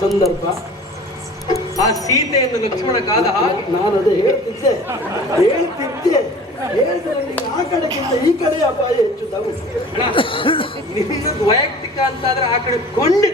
ಸಂದರ್ಭ ಆ ಸೀತೆಯನ್ನು ಲಕ್ಷ್ಮಣ ಕಾದ ಹಾಗೆ ನಾನು ಅದೇ ಹೇಳ್ತಿದ್ದೆ ಹೇಳಿದ್ರೆ ನಿನಗೆ ಆ ಕಡೆಗಿಂತ ಈ ಕಡೆ ಅಪಾಯ ಹೆಚ್ಚು ತಗೋ. ನಿನ್ನದು ವೈಯಕ್ತಿಕ ಅಂತಾದ್ರೆ ಆ ಕಡೆ ಕೊಂಡೆ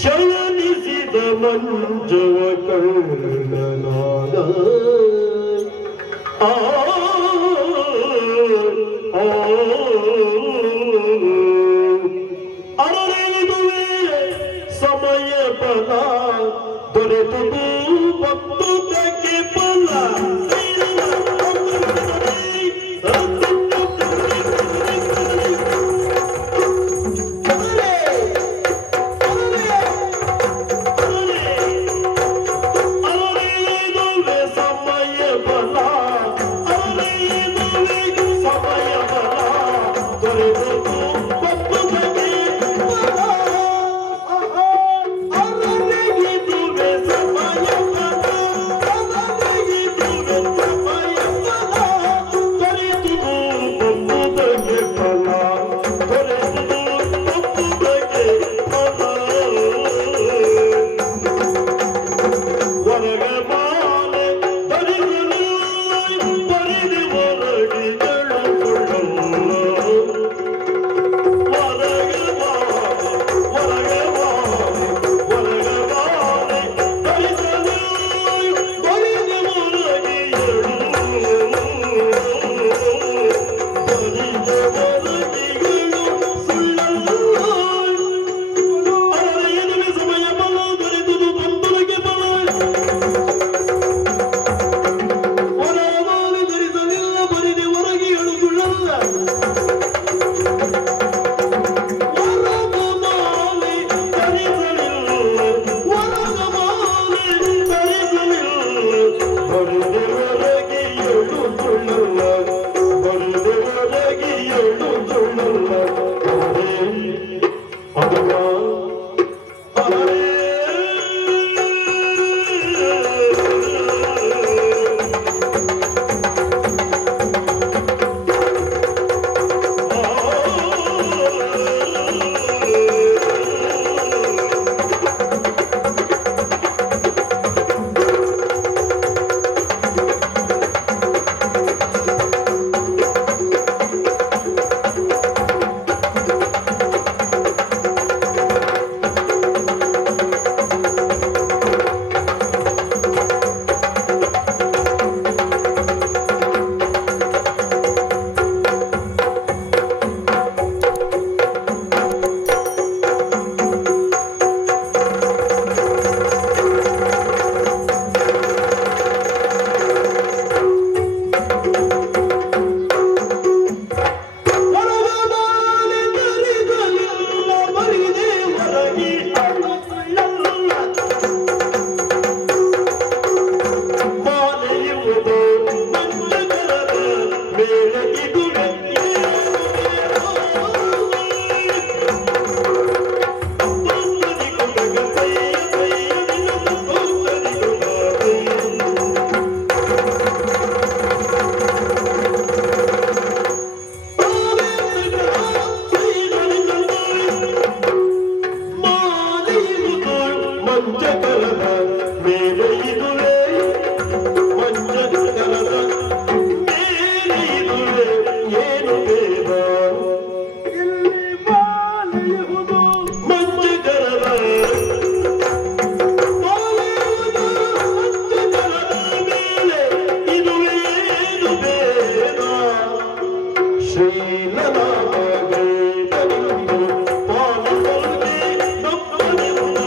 ಶಯನಿಸಿದ ಮಂಜವ ಕಳ್ಳನಾದ ಅರಳಿದುವೆ ಸಮಯ ಬಲ ದೊರೆತುದು ಭಕ್ತಕ್ಕೆ ಫಲ ಶ್ರೀಲರಾಮಗೈತನಿಂದು ಪಾಲಿಸಲ್ಗೆ ನಮ್ಮನೆಂದು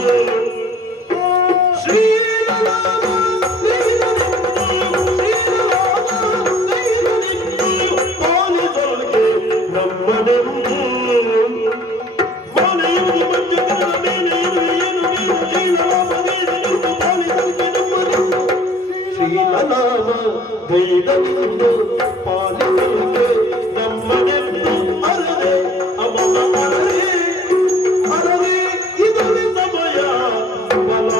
ಪಾಲಿಸಲ್ಗೆ ನಮ್ಮನೆಂದು ಮಾನೆಯುವುದು ಮಂಜುಗಳ ಮೇಲೆ ಏನು ಶ್ರೀಲರಾಮಗೈತನಿಂದು ಪಾಲಿಸಲ್ಗೆ ನಮ್ಮನೆಂದು ಶ್ರೀಲರಾಮ ಗೈದನಿಂದು ಪಾಲಿಸಲ್ಗೆ ನಮ್ಮನೆಂದು ಅರರೆ ಅವನ ಅರರೆ ಅರರೆ ಇದುವೆ ಸಮಯ ಬಲ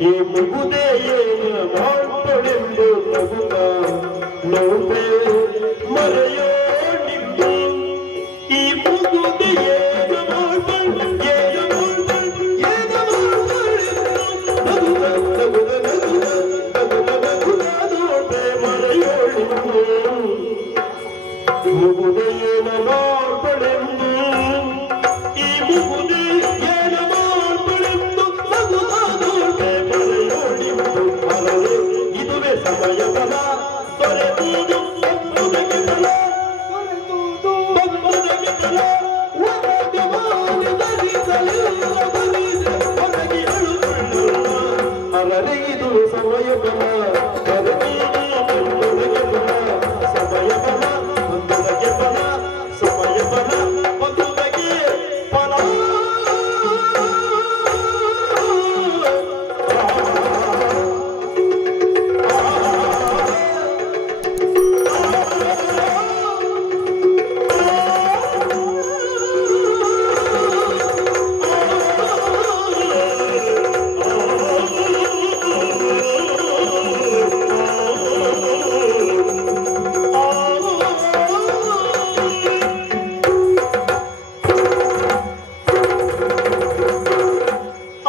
ಈ ಮುಗುದೆಯೇನ ಮಾಡ್ಕೊಳೆಂದು ನಗುತ್ತ ನೋವೆ ಮರೆಯೋ ನಿಂದು ಈ ಮುಗುದೆಯೇನ ಮಾಡ್ಕೊಂಡು ಏನು ಮಾಡ್ಕೊಂಡು ಏನು ಮಾಡ್ಕೊಂಡು ನಗುತ್ತ ನೋವೆ ಮರೆಯೋ ನಿಂದು ಮುಗುದೆಯೇನ ಮಾಡ್ಕೊಳೆಂದು ಈ ಮುಗುದೆ ಏನ ಮಾಡ್ಕೊಳೆಂದು ಇದುವೇ ಸಮಯ ಬಲ ದೊರೆಯುವುದು ಒಪ್ಪುವುದಕ್ಕೆ ಬಲ ಒಪ್ಪುವುದಕ್ಕೆ ಬಲ ಅರರೆ ಇದು ಸಮಯ ಬಲ ದೊರೆಯುವುದು ಒಪ್ಪುವುದಕ್ಕೆ ಬಲ ಸಮಯ ಬಲ ಒಂದುದಕ್ಕೆ ಬಲ ಸಮಯ ಬಲ ಒಂದುದಕ್ಕೆ ಬಲ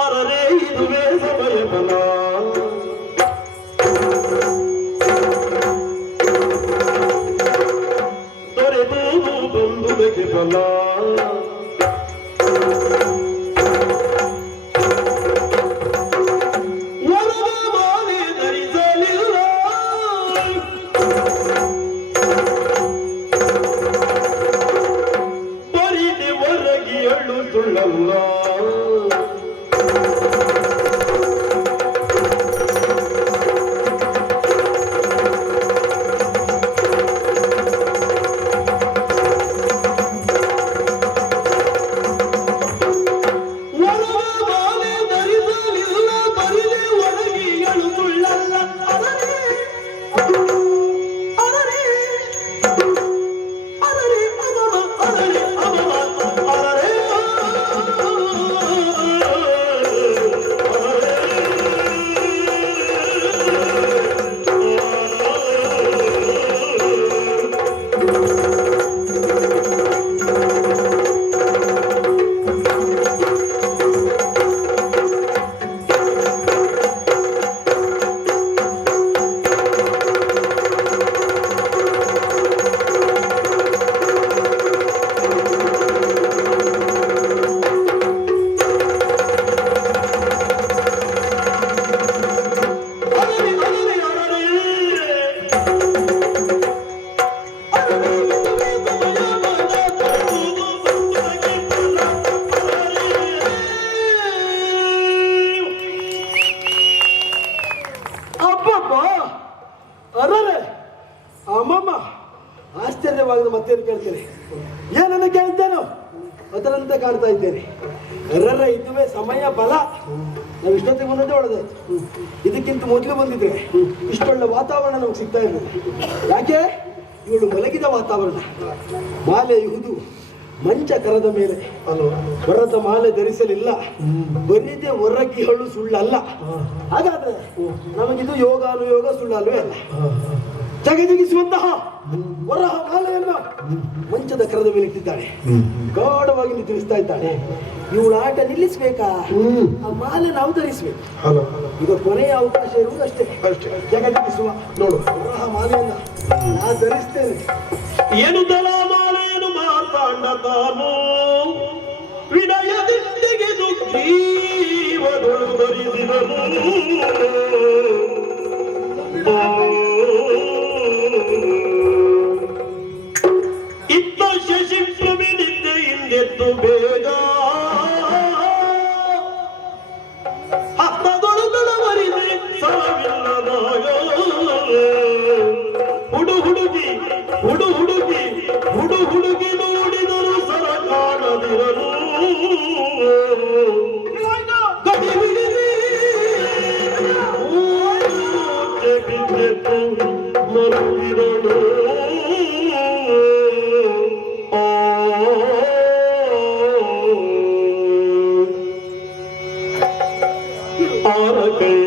ಅರರೆ ಇದುವೇ ಸಮಯ ಬಲ ದೊರೆದು ಬಂದುದಕ್ಕೆ ಬಲ ಒಲವ ಮಾಲೆ ಧರಿಸಲಿಲ್ಲ ಬರಿದೆ ಹೊರಗಿ ಅಳುತ್ತುಳ್ಳಲ್ಲ ಬರ್ತೇನೆ. ಏನನ್ನು ಕೇಳಿದ್ದೇನೋ ಅದರಂತೆ ಕಾಣ್ತಾ ಇದ್ದೇನೆ. ಎರರ ಇದುವೇ ಸಮಯ ಬಲ. ನಾವು ಇಷ್ಟೊತ್ತಿಗೆ ಬಂದದ್ದೇ ಒಳ್ಳೆದು. ಇದಕ್ಕಿಂತ ಮೊದಲು ಬಂದಿದ್ರೆ ಇಷ್ಟೊಳ್ಳೆ ವಾತಾವರಣ ನಮ್ಗೆ ಸಿಗ್ತಾ ಇರ್ತದೆ. ಯಾಕೆ ಇವಳು ಮಲಗಿದ ವಾತಾವರಣ. ಮಾಲೆ ಇಹುದು ಮಂಚ ಕರದ ಮೇಲೆ ವರದ ಮಾಲೆ ಧರಿಸಲಿಲ್ಲ. ಬರಿದೆ ಹೊರಗಿ ಹಳ್ಳು ಸುಳ್ಳಲ್ಲ. ಹಾಗಾದ್ರೆ ನಮಗಿದು ಯೋಗಾನುಯೋಗ ಸುಳ್ಳಲ್ವೇ ಅಲ್ಲ. ಜಗಜಿಗಿಸುವಂತಹ ವರಹ ಮಾಲೆಯನ್ನು ಮಂಚದ ಕರದ ಮೇಲೆ ಇಟ್ಟಿದ್ದಾಳೆ. ಗಾಢವಾಗಿ ನಿದ್ರಿಸ್ತಾ ಇದ್ದಾಳೆ. ಇವಳು ಆಟ ನಿಲ್ಲಿಸ್ಬೇಕಾ? ಆ ಮಾಲೆ ನಾವು ಧರಿಸ್ಬೇಕು. ಈಗ ಕೊನೆಯ ಅವಕಾಶ ಇರುವುದು ಅಷ್ಟೇ. ಜಗಜಿಗಿಸುವ ನೋಡು ವರಹ ಮಾಲೆಯನ್ನ ನಾ ಧರಿಸ್ತೇನೆ. ಏನು ಮಾಲೆಯನ್ನು ಮಾರ್ತಾಂಡ ತಾನು ವಿನಯದಿಂದಿಗೆ ದುಃಖೀವದಳು ಧರಿಸಿದನು. ಇತ್ತ ಶಶಿಪ್ರಮಿನಿದ್ದೆ ಹಿಂದೆತ್ತು ಬೇಗ ಹತ್ತದೊಳಗಳ ವರಿದೆ ಸಾವಿಲ್ಲದಾಗ ಹುಡು ಹುಡುಗಿ ನೋಡಿದರು ಸರ ಕಾಣದಿರಲು ಗಡಿ ಬಿಡಿಸಿ ಬಿದ್ದೆತ್ತು ಮರುಗಿರಲು. ಆರಕೈ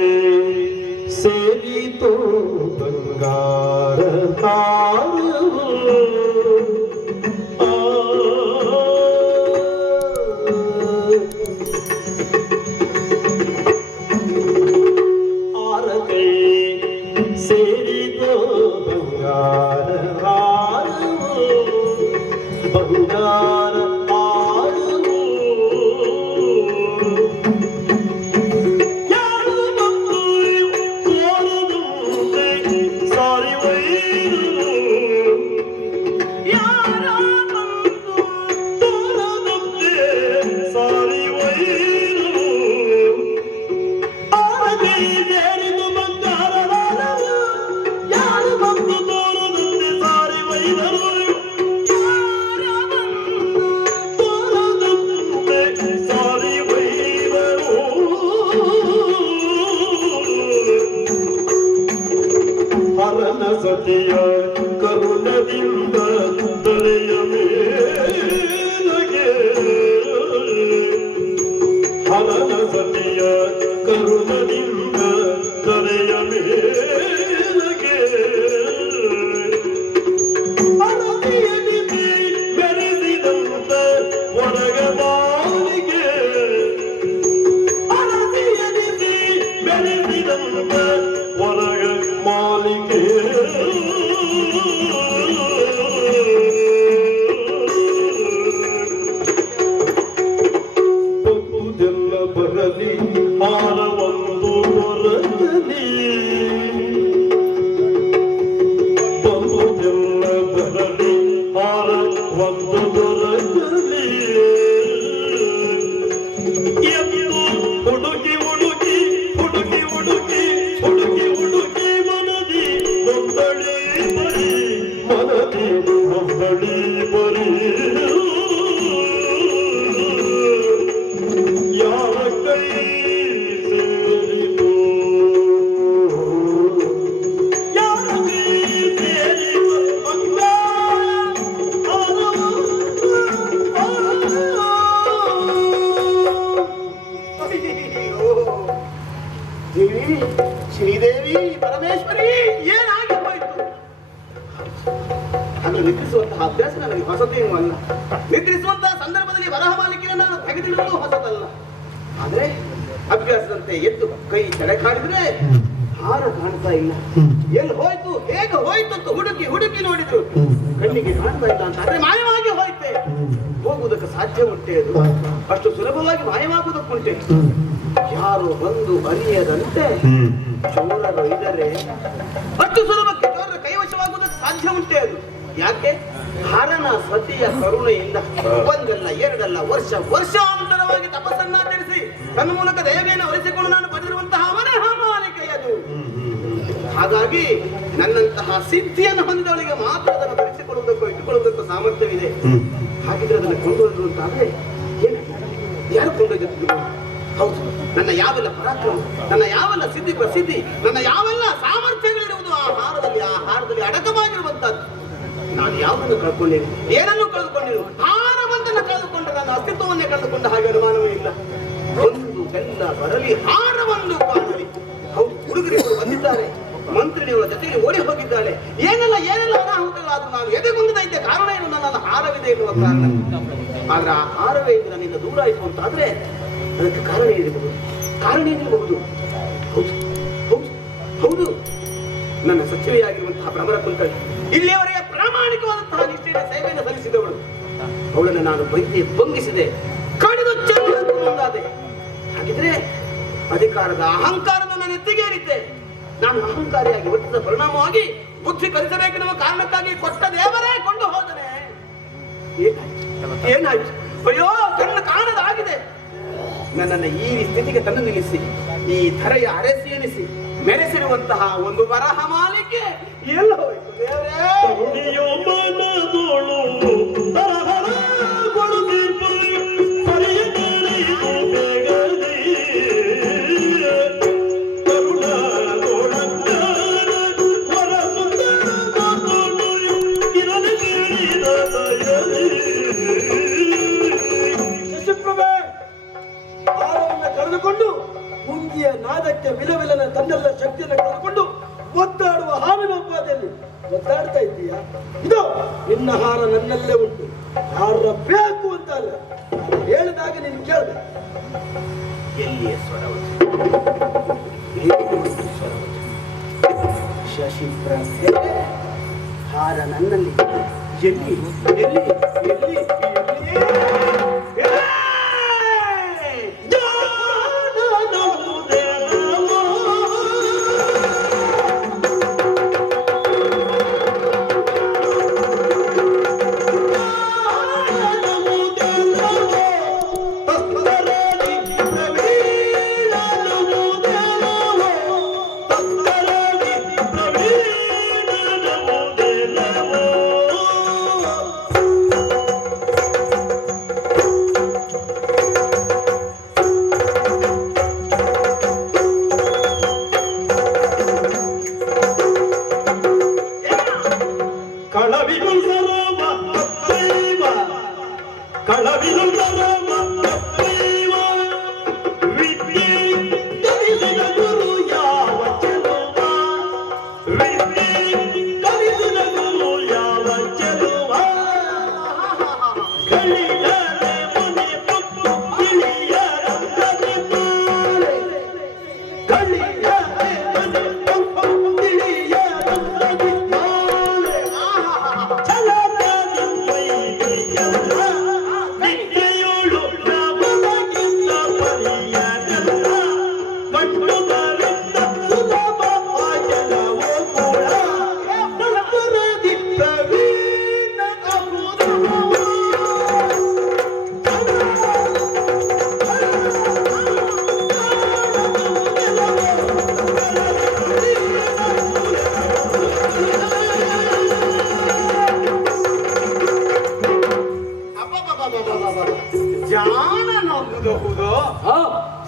ಸೇರಿತು ಬಂಗಾರ ತಾರವು ಆರಕೈ ಸೇರಿತು ಬಂಗಾರ ತಾರವು ಬಂಗಾರ ಸತಿಯ ಕರುಣದಿಂದ ದರೆಯ ಮೇಲಗೆ ಹರನ ಸತಿಯ ಕರುಣದಿಂದ ದರೆಯ ಮೇಲಗೆ ಅನತಿಯನಿಸಿ ಬೆರೆಸಿದಂತ ಒರಗ ಮಾಲಿಗೆ ಅನತಿಯನಿಸಿ ಬೆರೆಸಿದಂತ ಒರಗ ಮಾಲಿಗೆ ಬರುವುದೆಲ್ಲ ಬರಲಿ ಹಾರವೊಂದು ಹೊರಗಲಿ ಬರುವುದೆಲ್ಲ ಬರಲಿ ಹಾರ ಒಂದು ದೊರಕಲಿ ಎಂದು ಹುಡುಕಿ ಹುಡುಕಿ ಹುಡುಕಿ ಹುಡುಕಿ ಹುಡುಕಿ ಹುಡುಕಿ ಮನದಿ ಒಂದಳಿ ಬರಿ ಮನದಿ ಒಂದಳಿ ಬರಿ ಯಾರ ಕೈ ಸೇರಿತು ಯಾರ ಕೈ ಸೇರಿತು ದೇವಿ, ಶ್ರೀದೇವಿ, ಪರಮೇಶ್ವರಿ, ಏನಾಗಿ ಹೋಯಿತು? ನಾನು ನಿದ್ರಿಸುವಂತಹ ಅಭ್ಯಾಸ ನನಗೆ ಹೊಸತೇನೂ ಅಲ್ಲ. ನಿದ್ರಿಸುವಂತಹ ಸಂದರ್ಭದಲ್ಲಿ ವರಹ ಮಾಲಿಕೆಯನ್ನು ನಾನು ತೆಗೆದಿಡುವುದು ಹೊಸದಲ್ಲ. ಆದ್ರೆ ಅಭ್ಯಾಸದಂತೆ ಎದ್ದು ಕೈ ತಡೆ ಕಾಡಿದ್ರೆ ಹಾರ ಕಾಣ್ತಾ ಇಲ್ಲ. ಎಲ್ಲಿ ಹೋಯ್ತು, ಹೇಗೆ ಹೋಯ್ತು ಅಂತ ಹುಡುಕಿ ಹುಡುಕಿ ನೋಡಿದ್ರು. ಕಣ್ಣಿಗೆ ಕಾಣ್ತಾ ಇಲ್ಲ ಅಂತ ಆದ್ರೆ ಮಾಯವಾಗಿ ಹೋಯ್ತೆ. ಹೋಗುವುದಕ್ಕೆ ಸಾಧ್ಯ ಉಂಟೆ? ಅದು ಅಷ್ಟು ಸುಲಭವಾಗಿ ಮಾಯವಾಗುವುದಕ್ಕುಂಟೆ? ಯಾರು ಬಂದು ಅರಿಯದಂತೆ ಚೋರರು ಇದರೆ ಅಷ್ಟು ಸುಲಭಕ್ಕೆ ಚೋರರ ಕೈವಶವಾಗುವುದಕ್ಕೆ ಸಾಧ್ಯ ಉಂಟೆ? ಅದು ಯಾಕೆ? ಹರನ ಸತಿಯ ಕರುಣೆಯಿಂದ ಒಂದಲ್ಲ ಎರಡಲ್ಲ ವರ್ಷಾಂತರವಾಗಿ ತಪಸ್ಸನ್ನಾಚರಿಸಿ ತನ್ನ ಮೂಲಕ ದೇವಿಯನ್ನು ಒಲಿಸಿಕೊಂಡು ನಾನು ಪಡೆದಿರುವಂತಹ ವರಹ ಮಾಲಿಕೆಯದು. ಹಾಗಾಗಿ ನನ್ನಂತಹ ಸಿದ್ಧಿಯನ್ನು ಹೊಂದಿದವಳಿಗೆ ಮಾತ್ರ ಅದನ್ನು ಧರಿಸಿಕೊಳ್ಳುವುದಕ್ಕೂ ಇಟ್ಟುಕೊಳ್ಳುವುದಕ್ಕೂ ಸಾಮರ್ಥ್ಯವಿದೆ. ಹಾಗಿದ್ರೆ ಅದನ್ನು ಕೊಂಡೊಯ್ದು ಅಂತಾದ್ರೆ ಯಾರು ಕೊಂಡೊಯ್ದಿದ್ರು? ಹೌದು, ನನ್ನ ಯಾವೆಲ್ಲ ಪರಾಕ್ರಮ, ನನ್ನ ಯಾವೆಲ್ಲ ಸಿದ್ಧಿ ಪ್ರಸಿದ್ಧಿ, ನನ್ನ ಯಾವೆಲ್ಲ ಸಾಮರ್ಥ್ಯಗಳಿರುವುದು ಆ ಹಾರದಲ್ಲಿ ಅಡಕವಾಗಿರುವಂತದ್ದು. ನಾನು ಯಾವುದನ್ನು ಕಳ್ಕೊಂಡೇನೆ, ಏನನ್ನು ಕಳೆದುಕೊಂಡೇನು? ಹಾರವೊಂದನ್ನು ಕಳೆದುಕೊಂಡ್ರೆ ನನ್ನ ಅಸ್ತಿತ್ವವನ್ನೇ ಕಳೆದುಕೊಂಡ ಹಾಗೆ ಅನುಮಾನವೇ ಇಲ್ಲ. ಒಂದು ಬೆಲ್ಲ ಬರಲಿ, ಹಾರವನ್ನು ಕಾಣಲಿ. ಹೌದು, ಹುಡುಗರಿಗಳು ಬಂದಿದ್ದಾರೆ, ಮಂತ್ರಿಗಳ ಜೊತೆಗೆ ಓಡಿ ಹೋಗಿದ್ದಾಳೆ. ಏನೆಲ್ಲ ಅನಾಹುತಗಳಾದ್ರೂ ನಾನು ಎದೆಗುಂದದ ಇದ್ದ ಕಾರಣ ಏನು? ನನ್ನ ಹಾರವಿದೆ ಎನ್ನುವ ಕಾರಣ. ಆದ್ರೆ ಆ ಹಾರವೇ ಇಂದು ನನ್ನಿಂದ ದೂರ ಆಯಿತು ಅಂತಾದ್ರೆ ಅದಕ್ಕೆ ಕಾರಣ ಏನಿರಬಹುದು? ಹೌದು, ನನ್ನ ಸಚಿವೆಯಾಗಿರುವಂತಹ ಭ್ರಮರ ಕುಲಕರ್ಣಿ ಇಲ್ಲಿಯವರೆಗೆ ಪ್ರಾಮಾಣಿಕವಾದಂತಹ ನಿಷ್ಠೆಯ ಸೇವೆಯನ್ನು ಸಲ್ಲಿಸಿದವಳು. ಅವಳನ್ನು ನಾನು ಭಂಗಿಸಿದೆ, ಕಡಿದು ಚೆಲ್ಲಲು ಮುಂದಾದೆ. ಹಾಗಿದ್ರೆ ಅಧಿಕಾರದ ಅಹಂಕಾರವನ್ನು ನಾನು ಎತ್ತಿಗೇರಿದ್ದೆ. ನಾನು ಅಹಂಕಾರಿಯಾಗಿ ವರ್ತಿಸಿದ ಪರಿಣಾಮವಾಗಿ ಬುದ್ಧಿ ಕಲಿಸಬೇಕೆನ್ನುವ ಕಾರಣಕ್ಕಾಗಿ ಕೊಟ್ಟ ದೇವರೇ ಕೊಂಡು ಹೋದನೆ. ಏನಾಯ್ತು? ಅಯ್ಯೋ, ಕಣ್ಣು ಕಾಣದಾಗಿದೆ. ನನ್ನನ್ನು ಈ ಸ್ಥಿತಿಗೆ ತಂದು ನಿಲ್ಲಿಸಿ, ಈ ಧರೆಯ ಅರಸಿ ಎನಿಸಿ ಮೆರೆಸಿರುವಂತಹ ಒಂದು ಬರಹ ಮಾಲಿಕೆ ಎಲ್ಲ ಹೋಯ್ತು ದೇವರೇ. ಕಳೆದುಕೊಂಡು ಮುಂಗಿಯ ನಾದಕ್ಕೆ ವಿಲವಿಲನ ತನ್ನೆಲ್ಲ ಶಕ್ತಿಯನ್ನು ಕಳೆದುಕೊಂಡು ಒದ್ದಾಡುವ ಹಾವಿನ ಉಪಾದಿಯಲ್ಲಿ ಒದ್ದಾಡ್ತಾ ಇದ್ದೀಯಾ? ಇದು ನಿನ್ನ ಹಾರ ನನ್ನಲ್ಲೇ ಉಂಟು, ಹಾರ ಬೇಕು ಅಂತ ಅಲ್ಲ, ನಾನು ಹೇಳಿದಾಗ ನೀನು ಕೇಳಬೇಕು. ಎಲ್ಲಿಯ ಸ್ವರವತಿ? ಶಶಿ ಹಾರ ನನ್ನಲ್ಲಿ. ಎಲ್ಲಿ ಎಲ್ಲಿ ಎಲ್ಲಿ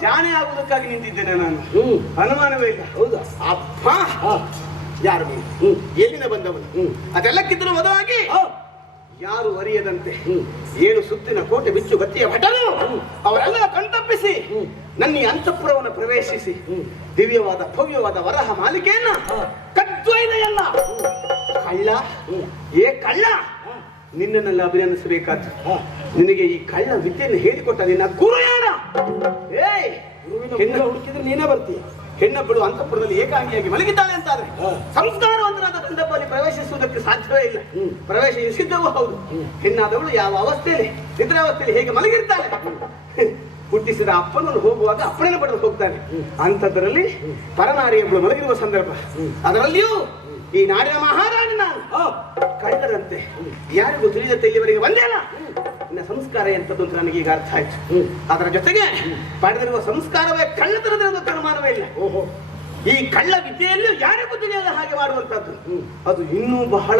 ಜಾಣೆ ಆಗುವುದಕ್ಕಾಗಿ ನಿಂತಿದ್ದೇನೆ ನಾನು, ಅನುಮಾನವೇ ಇಲ್ಲ. ಹೌದಾ? ಅಪ್ಪ, ಯಾರು ನೀನು? ಎಲ್ಲಿಂದ ಬಂದವನು? ಅದೆಲ್ಲಕ್ಕಿಂತಲೂ ಮೊದಲಾಗಿ ಯಾರು ಅರಿಯದಂತೆ ಏನು ಸುತ್ತಿನ ಕೋಟೆ ಬಿಚ್ಚು ಬತ್ತಿಯ ಭಟರು ಅವರೆಲ್ಲ ಕಣ್ತಪ್ಪಿಸಿ ನನ್ನ ಈ ಅಂತಃಪುರವನ್ನು ಪ್ರವೇಶಿಸಿ ದಿವ್ಯವಾದ ಭವ್ಯವಾದ ವರಹ ಮಾಲಿಕೆಯನ್ನ ಕದ್ವೈದೆಯಲ್ಲ ಕಳ್ಳ, ಏ ಕಳ್ಳ, ನಿನ್ನನ್ನೆಲ್ಲ ಅಭಿನಂದಿಸಬೇಕಾದ ನಿನಗೆ ಈ ಕಳ್ಳ ವಿದ್ಯೆಯನ್ನು ಹೇಳಿಕೊಟ್ಟ ನಿನ್ನ ಗುರು ಯಾರ? ಹೆಣ್ಣು ಹುಡುಕಿದ್ರೆ ನೀನೇ ಬರ್ತೀಯ. ಹೆಣ್ಣೊಬ್ಬಳು ಅಂತಃಪುರದಲ್ಲಿ ಏಕಾಂಗಿಯಾಗಿ ಮಲಗಿದ್ದಾಳೆ ಅಂತಾದ್ರೆ ಸಂಸ್ಕಾರವಂತನಾದ ಗಂಡಪ್ಪಲ್ಲಿ ಪ್ರವೇಶಿಸುವುದಕ್ಕೆ ಸಾಧ್ಯವೇ ಇಲ್ಲ. ಪ್ರವೇಶ ನಿಷಿದ್ಧವೂ ಹೌದು. ಹೆಣ್ಣಾದವಳು ಯಾವ ಅವಸ್ಥೆಯಲ್ಲಿ, ನಿದ್ರಾವಸ್ಥೆಯಲ್ಲಿ ಹೇಗೆ ಮಲಗಿರ್ತಾಳೆ, ಹುಟ್ಟಿಸಿದ ಅಪ್ಪನನ್ನು ಹೋಗುವಾಗ ಅಪ್ಪನೇ ಪಡೆದು ಹೋಗ್ತಾನೆ. ಅಂಥದ್ರಲ್ಲಿ ಪರನಾರಿಯೊಬ್ಬಳು ಮಲಗಿರುವ ಸಂದರ್ಭ, ಅದರಲ್ಲಿಯೂ ಈ ನಾಡಿನ ಮಹಾರಾಣಿ ನಾನು ಕಳ್ಳರಂತೆ ಯಾರಿಗೂ ತಿಳಿದ ಇಲ್ಲಿವರೆಗೆ ಬಂದೇನ. ಇನ್ನ ಸಂಸ್ಕಾರ ಎಂತದ್ದು ಅಂತ ನನಗೆ ಈಗ ಅರ್ಥ ಆಯ್ತು. ಅದರ ಜೊತೆಗೆ ಪಡೆದಿರುವ ಸಂಸ್ಕಾರವೇ ಕಳ್ಳತನದ ಅನುಮಾನವೇ ಇಲ್ಲ. ಈ ಕಳ್ಳ ವಿದ್ಯೆಯಲ್ಲೂ ಯಾರಿಗೂ ತಿಳಿಯದ ಹಾಗೆ ಮಾಡುವಂತದ್ದು ಅದು ಇನ್ನೂ ಬಹಳ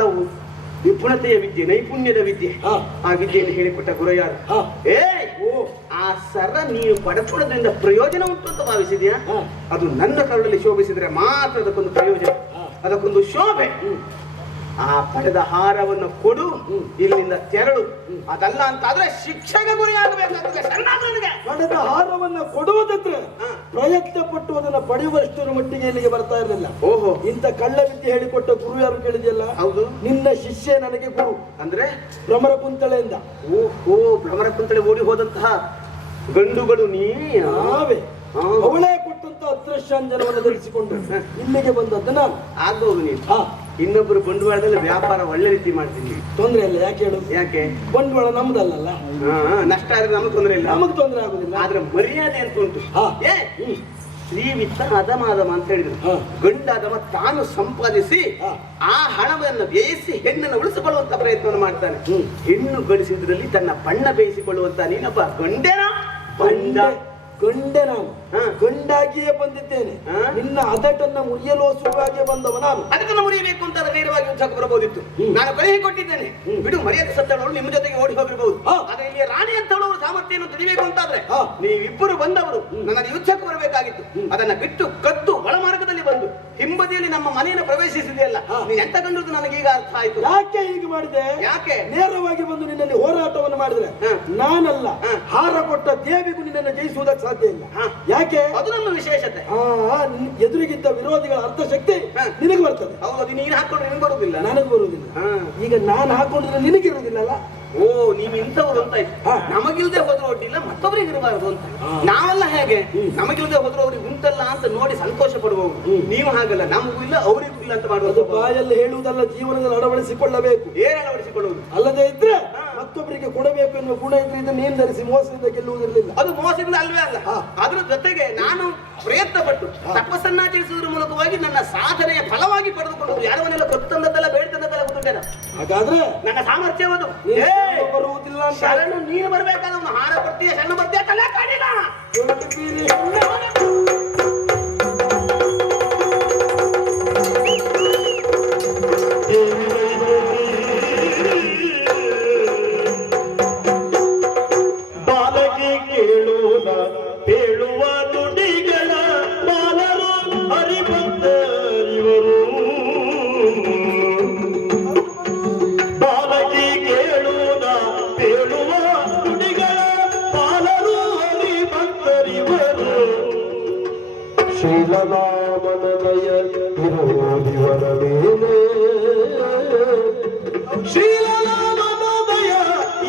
ನಿಪುಣತೆಯ ವಿದ್ಯೆ, ನೈಪುಣ್ಯದ ವಿದ್ಯೆ. ಹಾ. ಆ ವಿದ್ಯೆಯನ್ನು ಹೇಳಿಕೊಟ್ಟ ಗುರು ಯಾರು? ಹಾ. ಆ ಸರ ನೀವು ಪಡೆದುಕೊಳ್ಳೋದ್ರಿಂದ ಪ್ರಯೋಜನ ಉಂಟು ಅಂತ ಭಾವಿಸಿದ್ಯಾ? ಹಾ. ಅದು ನನ್ನ ಕರುಳಲ್ಲಿ ಶೋಭಿಸಿದ್ರೆ ಮಾತ್ರ ಅದಕ್ಕೊಂದು ಪ್ರಯೋಜನ, ಅದಕ್ಕೊಂದು ಶೋಭೆ. ಆ ಪಡೆದ ಹಾರವನ್ನು ಕೊಡು, ಇಲ್ಲಿಂದ ತೆರಳು. ಅದಲ್ಲ ಅಂತಾದ್ರೆ ಶಿಕ್ಷೆಗೆ ಗುರಿಯಾಗಬೇಕಾಗ್ತದೆ. ನನಗೆ ಪಡೆದ ಹಾರವನ್ನ ಕೊಡುವುದಂದ್ರೆ ಪ್ರಯತ್ನ ಪಟ್ಟು ಅದನ್ನ ಪಡೆಯುವಷ್ಟರ ಮಟ್ಟಿಗೆ ಇಲ್ಲಿಗೆ ಬರ್ತಾ ಇರಲಿಲ್ಲ. ಓಹೋ, ಇಂಥ ಕಳ್ಳ ವಿದ್ಯೆ ಹೇಳಿಕೊಟ್ಟ ಗುರು ಯಾರು ಕೇಳಿದೆಯಲ್ಲ? ಹೌದು. ನಿನ್ನ ಶಿಷ್ಯ ನನಗೆ ಗುರು. ಅಂದ್ರೆ ಭ್ರಮರ ಕುಂತಳೆಯಿಂದ. ಓಹೋ, ಭ್ರಮರ ಕುಂತಳೆ ಓಡಿ ಹೋದಂತಹ ಗಂಡುಗಳು ನಾವೇ. ಅವಳೇ ಕೊಟ್ಟಂತ ಅದೃಶ್ಯಾಂಜನವನ್ನು ಧರಿಸಿಕೊಂಡು ಇಲ್ಲಿಗೆ ಬಂದದ್ದು ನಾನು. ಆಗೋದು ನೀನು. ಇನ್ನೊಬ್ಬರು ಬಂಡವಾಳದಲ್ಲಿ ವ್ಯಾಪಾರ ಒಳ್ಳೆ ರೀತಿ ಮಾಡ್ತೀನಿ, ತೊಂದ್ರೆ ಇಲ್ಲ. ಯಾಕೆ ಹೇಳು? ಯಾಕೆ? ಬಂಡವಾಳ ನಮ್ದಲ್ಲ. ನಷ್ಟ ಆದ್ರೆ ನಮಗೆ ತೊಂದರೆ ಇಲ್ಲ, ನಮಗ್ ತೊಂದರೆ ಆಗುದಿಲ್ಲ. ಆದ್ರೆ ಮರ್ಯಾದೆ ಅಂತ ಉಂಟು. ಶ್ರೀವಿತ್ತ ಅದಮಾದಮ ಅಂತ ಹೇಳಿದ್ರು. ಗಂಡಾದಮ ತಾನು ಸಂಪಾದಿಸಿ ಆ ಹಣವನ್ನು ಬೇಯಿಸಿ ಹೆಣ್ಣನ್ನು ಉಳಿಸಿಕೊಳ್ಳುವಂತ ಪ್ರಯತ್ನವನ್ನು ಮಾಡ್ತಾನೆ. ಹೆಣ್ಣು ಗಳಿಸಿದ್ರಲ್ಲಿ ತನ್ನ ಬಣ್ಣ ಬೇಯಿಸಿಕೊಳ್ಳುವಂತ ನೀನೊಬ್ಬ ಗಂಡೇನ ಬಂಡ. ಗಂಡೆ ನಾನು ಗಂಡಾಗಿಯೇ ಬಂದಿದ್ದೇನೆ. ನಿನ್ನ ಅದಟನ್ನ ಮುರಿಯಲೋಸುವಾಗೆ ಬಂದವ ನಾನು. ಅದಕ್ಕನ್ನು ಮುರಿಯಬೇಕು ಅಂತ ನೇರವಾಗಿ ಯುದ್ಧಕ್ಕೆ ಬರಬಹುದಿತ್ತು. ನಾನು ಕಳುಹಿ ಕೊಟ್ಟಿದ್ದೇನೆ, ಬಿಡು. ಮರ್ಯಾದೆ ಸತ್ತವಳು ನಿಮ್ಮ ಜೊತೆಗೆ ಓಡಿ ಹೋಗಿರಬಹುದು. ಆದ್ರೆ ಇಲ್ಲಿ ರಾಣಿ ಅಂತವಳು ಸಾಮರ್ಥ್ಯವನ್ನು ತಿಳಿಬೇಕು ಅಂತಾದ್ರೆ ನೀವಿಬ್ಬರು ಬಂದವರು ನನ್ನ ಯುದ್ಧಕ್ಕೆ ಬರಬೇಕಾಗಿತ್ತು. ಅದನ್ನ ಬಿಟ್ಟು ಕದ್ದು ಒಳಮಾರ್ಗದಲ್ಲಿ ಬಂದು ಹಿಂಬದಿಯಲ್ಲಿ ನಮ್ಮ ಮನೆಯನ್ನು ಪ್ರವೇಶಿಸಿದೆಯಲ್ಲ, ನೀನ್ ಎಂತ ಕಂಡದ್ದು ನನಗೀಗ ಅರ್ಥ ಆಯ್ತು. ಯಾಕೆ ಹೀಗೆ ಮಾಡಿದೆ? ಯಾಕೆ ನೇರವಾಗಿ ಬಂದು ನಿನ್ನಲ್ಲಿ ಹೋರಾಟವನ್ನು ಮಾಡಿದ್ರೆ ನಾನಲ್ಲ, ಹಾರ ಕೊಟ್ಟ ದೇವಿಗೂ ನಿನ್ನನ್ನು ಜಯಿಸುವುದಕ್ಕೆ ಸಾಧ್ಯ ಇಲ್ಲ. ಯಾಕೆ? ಅದು ನಮ್ಮ ವಿಶೇಷತೆ. ಎದುರಿಗಿದ್ದ ವಿರೋಧಿಗಳ ಅರ್ಥಶಕ್ತಿ ನಿನಗೆ ಬರ್ತದೆ. ಹೌದು, ನೀನು ಹಾಕೊಂಡ್ರೆ ನಿನಗೆ ಬರುವುದಿಲ್ಲ, ನನಗೆ ಬರುವುದಿಲ್ಲ. ಈಗ ನಾನು ಹಾಕೊಂಡ್ರೆ ನಿನಗಿರುವುದಿಲ್ಲ ಅಲ್ಲ. ಓ, ನೀವು ಇಂಥವ್ರು ಅಂತ ನಮಗಿಲ್ದೆ ಹೋದ್ರು ಒಡ್ಡಿಲ್ಲ, ಮತ್ತೊಬ್ಬರಿಗೆ ಇರಬಾರದು ಅಂತ. ನಾವೆಲ್ಲ ಹೇಗೆ ನಮಗಿಲ್ದೆ ಹೋದ್ರು ಅವ್ರಿಗೆ ಉಂಟಲ್ಲ ಅಂತ ನೋಡಿ ಸಂತೋಷ ಪಡುವವರು. ನೀವು ಹಾಗಲ್ಲ, ನಮಗೂ ಇಲ್ಲ ಅವರಿಗೂ ಇಲ್ಲ ಅಂತ ಮಾಡುವುದು. ಬಾಯಲ್ಲಿ ಹೇಳುವುದಲ್ಲ, ಜೀವನದಲ್ಲಿ ಅಳವಡಿಸಿಕೊಳ್ಳಬೇಕು. ಏನ್ ಅಳವಡಿಸಿಕೊಳ್ಳುವುದು? ಅಲ್ಲದೆ ಇದ್ರೆ ಮತ್ತೊಬ್ಬರಿಗೆ ಕೊಡಬೇಕು ಎನ್ನುವ ಗುಣ ಇದ್ರೆ ಇದನ್ನು ನೀನು ಧರಿಸಿ ಮೋಸದಿಂದ ಗೆಲ್ಲುವುದಿರಲಿಲ್ಲ. ಅದು ಮೋಸದಿಂದ ಅಲ್ವೇ ಅಲ್ಲ. ಅದ್ರ ಜೊತೆಗೆ ನಾನು ಪ್ರಯತ್ನ ಪಟ್ಟು ತಪಸ್ಸನ್ನಾಚರಿಸುವುದರ ಮೂಲಕವಾಗಿ ನನ್ನ ಸಾಧನೆಯ ಫಲವಾಗಿ ಪಡೆದುಕೊಂಡು ಯಾರವನ್ನೆಲ್ಲ ಕೊಟ್ಟಂದದ್ದೆಲ್ಲ ಬೇಡ್ತಂದದ್ದೆಲ್ಲ ಗೊತ್ತುಂಟೇನ. ಹಾಗಾದ್ರೆ ನನ್ನ ಸಾಮರ್ಥ್ಯವದು ಬರುವುದಿಲ್ಲ. ಶರಣು ನೀನು ಬರ್ಬೇಕಾದವನು ಹಾರ ಬರ್ತೀಯ, ಶರಣು ಬರ್ತೀಯ, ತಲೆ ಕಾಣಿಲ್ಲ. ಬಾಲಕಿ ಕೇಳೋಣ ಹೇಳುವ ನುಡಿಗಳ ಬಾಲರು ಹರಿಭಕ್ತರಿವರು. ಬಾಲಕಿ ಕೇಳೋಣ ಹೇಳುವ ನುಡಿಗಳ ಬಾಲರು ಹರಿಭಕ್ತರಿವರು. ಶ್ರೀಲರಾಮನದಯ ವಿರೋಧಿವರ ಮೇಲೆ, ಶ್ರೀಲರಾಮನದಯ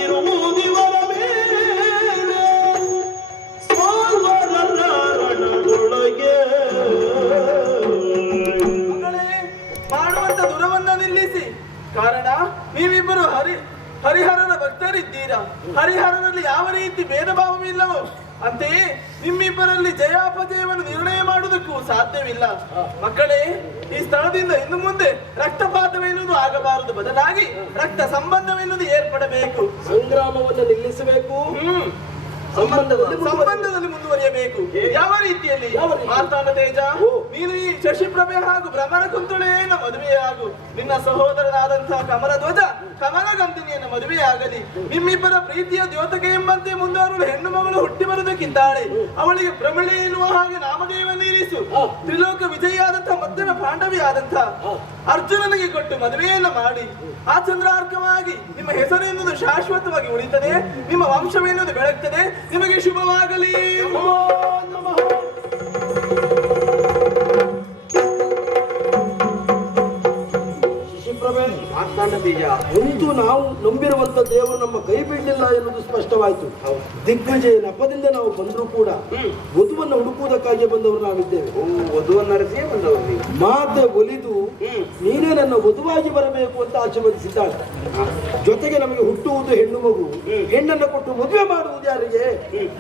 ಇರುವುದಿವರ ಮೇಲೆ, ಸಾಲ್ವರನ್ನ ರಣದೊಳಗೆ. ಮಾಡುವಂತ ದುರವನ್ನ ನಿಲ್ಲಿಸಿ. ಕಾರಣ ನೀವಿಬ್ಬರು ಹರಿಹರನ ಭಕ್ತರಿದ್ದೀರಾ. ಹರಿಹರನಲ್ಲಿ ಯಾವ ರೀತಿ ಭೇದ ಭಾವವಿಲ್ಲವೋ ಅಂತೆಯೇ ನಿಮ್ಮಿಬ್ಬರಲ್ಲಿ ಜಯಾಪಜಯವನ್ನು ನಿರ್ಣಯ ಮಾಡುವುದಕ್ಕೂ ಸಾಧ್ಯವಿಲ್ಲ. ಮಕ್ಕಳೇ, ಈ ಸ್ಥಳದಿಂದ ಇನ್ನು ಮುಂದೆ ರಕ್ತಪಾತವೆನ್ನುವುದು ಆಗಬಾರದು, ಬದಲಾಗಿ ರಕ್ತ ಸಂಬಂಧವೆನ್ನುವುದು ಏರ್ಪಡಬೇಕು. ಸಂಗ್ರಾಮವನ್ನು ನಿಲ್ಲಿಸಬೇಕು, ಸಂಬಂಧದಲ್ಲಿ ಮುಂದುವರಿಯಬೇಕು. ಯಾವ ರೀತಿಯಲ್ಲಿ? ಮಾರ್ತಾಂಡ ತೇಜ, ನೀನು ಈ ಶಶಿಪ್ರಭೆ ಹಾಗೂ ಭ್ರಮರ ಕುಂತಳೆಯನ್ನ ಮದುವೆಯಾಗು. ನಿನ್ನ ಸಹೋದರನಾದಂತಹ ಕಮಲಧ್ವಜ ಕಮಲಗಂಧಿನಿಯನ್ನ ಮದುವೆಯಾಗಲಿ. ನಿಮ್ಮಿಬ್ಬರ ಪ್ರೀತಿಯ ದ್ಯೋತಕ ಎಂಬಂತೆ ಮುಂದುವರಲು ಹೆಣ್ಣು ಮಗಳು ಹುಟ್ಟಿ ಬರುವುದಕ್ಕಿದ್ದಾಳೆ. ಅವಳಿಗೆ ಭ್ರಮಳೆ ಎನ್ನುವ ಹಾಗೆ ನಾಮದೇವನ್ನಿರಿಸು. ತ್ರಿಲೋಕ ವಿಜಯಿಯಾದಂತಹ ಮಧ್ಯಮ ಪಾಂಡವಿಯಾದಂತಹ ಅರ್ಜುನನಿಗೆ ಕೊಟ್ಟು ಮದುವೆಯನ್ನ ಮಾಡಿ ಆ ಚಂದ್ರಾರ್ಕವಾಗಿ ನಿಮ್ಮ ಹೆಸರು ಎನ್ನುವುದು ಶಾಶ್ವತವಾಗಿ ಉಳಿತದೆ, ನಿಮ್ಮ ವಂಶವೆನ್ನುವುದು ಬೆಳಗ್ತದೆ. ನಿಮಗೆ ಶುಭವಾಗಲಿ. ಅಂತೂ ನಾವು ನಂಬಿರುವಂತ ದೇವರು ನಮ್ಮ ಕೈ ಬಿಡಲಿಲ್ಲ ಎನ್ನುವುದು ಸ್ಪಷ್ಟವಾಯಿತು. ದಿಗ್ವಿಜಯ ನೆಪದಿಂದ ನಾವು ಬಂದರೂ ಕೂಡ ವಧುವನ್ನು ಹುಡುಕುವುದಕ್ಕಾಗಿ ಬಂದವರು ನಾವಿದ್ದೇವೆ. ವಧುವನ್ನರಸಿಯೇ ಬಂದವರು. ಮಾತೆ ಒಲಿದು ನೀನೇ ನನ್ನ ವಧುವಾಗಿ ಬರಬೇಕು ಅಂತ ಆಶೀರ್ವದಿಸಿದ್ದಾಳೆ. ಜೊತೆಗೆ ನಮಗೆ ಹುಟ್ಟುವುದು ಹೆಣ್ಣು ಮಗು, ಹೆಣ್ಣನ್ನು ಕೊಟ್ಟು ಮದುವೆ ಮಾಡುವುದು ಯಾರಿಗೆ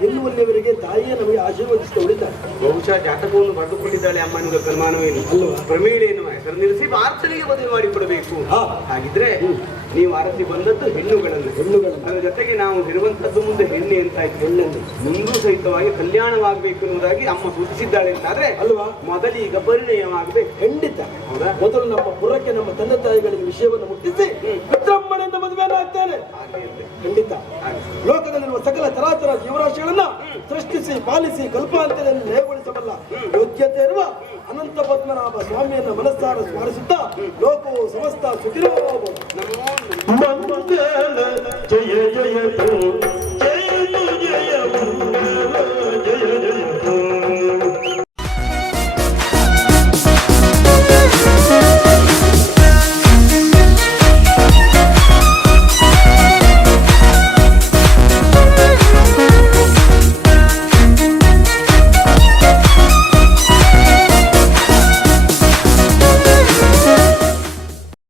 ಎನ್ನುವಲ್ಲಿವರಿಗೆ ತಾಯಿಯೇ ನಮಗೆ ಆಶೀರ್ವದಿಸಿ ಉಳಿತಾರೆ. ಬಹುಶಃ ಜಾತಕವನ್ನು ಬರೆದುಕೊಂಡಿದ್ದಾಳೆ ಅಮ್ಮ ಎನ್ನುವ ಕಲ್ಮಾನವೇನು ಅಲ್ವಾ? ಪ್ರಮೀಳೆ ಎನ್ನುವ ಹೆಸರು ನಿಲ್ಲಿಸಿ ಆರ್ಚನೆಗೆ ಮದುವೆ ಮಾಡಿಕೊಡಬೇಕು. ಹಾಗಿದ್ರೆ ನೀವು ನೀವು ಆರತಿ ಬಂದದ್ದು ಹೆಣ್ಣುಗಳನ್ನು ಅದರ ಜೊತೆಗೆ ನಾವು ಇರುವಂತದ್ದು ಮುಂದೆ ಹೆಣ್ಣೆ ಅಂತ ಆಯ್ತು. ಹೆಣ್ಣನ್ನು ಮುಂದೂ ಸಹಿತವಾಗಿ ಕಲ್ಯಾಣವಾಗಬೇಕು ಎನ್ನುವುದಾಗಿ ಅಮ್ಮ ಸೂಚಿಸಿದ್ದಾಳೆ ಅಂತಾದ್ರೆ ಅಲ್ವಾ? ಮೊದಲೀಗ ಪರಿಣಯವಾಗಬೇಕು. ಖಂಡಿತ. ಹೌದಾ? ಮೊದಲು ನಮ್ಮ ಪುರಕ್ಕೆ ನಮ್ಮ ತಂದೆ ತಾಯಿಗಳಿಗೆ ವಿಷಯವನ್ನು ಮುಟ್ಟಿಸಿ ವಿಕ್ರಮಣೆಯಿಂದ ಮದುವೆಯನ್ನು ಆಗ್ತೇನೆ. ಖಂಡಿತ. ಲೋಕದಲ್ಲಿರುವ ಸಕಲ ಚರಾಚರ ಜೀವರಾಶಿಗಳನ್ನ ಸೃಷ್ಟಿಸಿ ಪಾಲಿಸಿ ಕಲ್ಪಾಂತದಲ್ಲಿ ಲಯಗೊಳಿಸಬಲ್ಲ ಯೋಗ್ಯತೆ ಇರುವ ಅನಂತ ಪದ್ಮನಾಭ ಸ್ವಾಮಿಯನ್ನ ಮನಸ್ಸಾರ ಸ್ಮರಿಸುತ್ತಾ ಲೋಕವು ಸಮಸ್ತ ಸುಖಿರೋ ಮಂಗಳ ಜಯ ಜಯ